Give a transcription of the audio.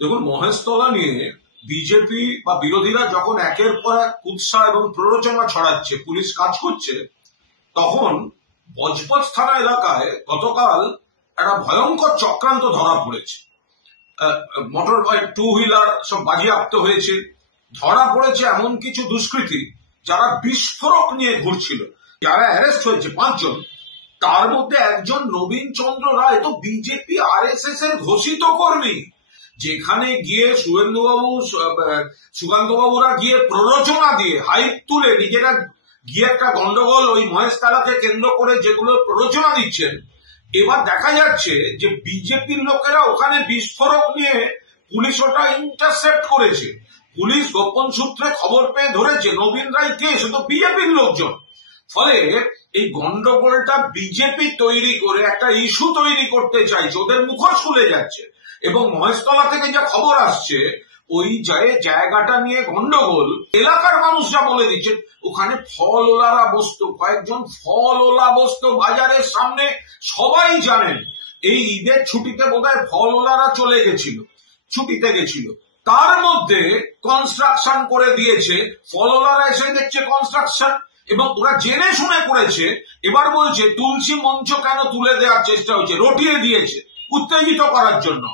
দেখুন, মহেশতলা নিয়ে বিজেপি বা বিরোধীরা যখন একের পর এক কুৎসা এবং প্ররোচনা ছড়াচ্ছে, পুলিশ কাজ করছে, তখন বজবজ থানা এলাকায় গতকাল একটা ভয়ঙ্কর চক্রান্ত ধরা পড়েছে। মোটর বাইক, টু হুইলার সব বাজেয়াপ্ত হয়েছে। ধরা পড়েছে এমন কিছু দুষ্কৃতী যারা বিস্ফোরক নিয়ে ঘুরছিল। যারা অ্যারেস্ট হয়েছে 5 জন, তার মধ্যে একজন নবীন চন্দ্র রায়, তো বিজেপি RSS এর ঘোষিত কর্মী। যেখানে গিয়ে সুকান্তবাবুরা গিয়ে প্ররোচনা দিয়ে হাইপ তুলে নিজেরা গিয়ে একটা গন্ডগোল ওই মহেশতলাকে কেন্দ্র করে যেগুলো প্ররোচনা দিচ্ছেন, এবার দেখা যাচ্ছে যে বিজেপির লোকেরা ওখানে বিস্ফোরক নিয়ে পুলিশ ওটা ইন্টারসেপ্ট করেছে। পুলিশ গোপন সূত্রে খবর পেয়ে ধরেছে নবীন রায় কে, সে তো বিজেপির লোকজন। ফলে এই গন্ডগোলটা বিজেপি তৈরি করে একটা ইস্যু তৈরি করতে চাইছে, ওদের মুখোশ খুলে যাচ্ছে। এবং মহেশতলা থেকে যা খবর আসছে, ওই জায়গাটা নিয়ে গন্ডগোল, এলাকার মানুষ যা বলে দিচ্ছে, ওখানে ফলওয়ালারা বসতো, কয়েকজন ফলওয়ালা বসতো বাজারের সামনে। সবাই জানেন এই ঈদের ছুটিতে বোধহয় ফলওয়ালারা চলে গেছিল, ছুটিতে গেছিল, তার মধ্যে কনস্ট্রাকশন করে দিয়েছে। ফলওয়ালারা এসে দেখছে কনস্ট্রাকশন, এবং ওরা জেনে শুনে করেছে। এবার বলছে তুলসী মঞ্চ কেন তুলে দেওয়ার চেষ্টা হয়েছে, রটিয়ে দিয়েছে উত্তেজিত করার জন্য।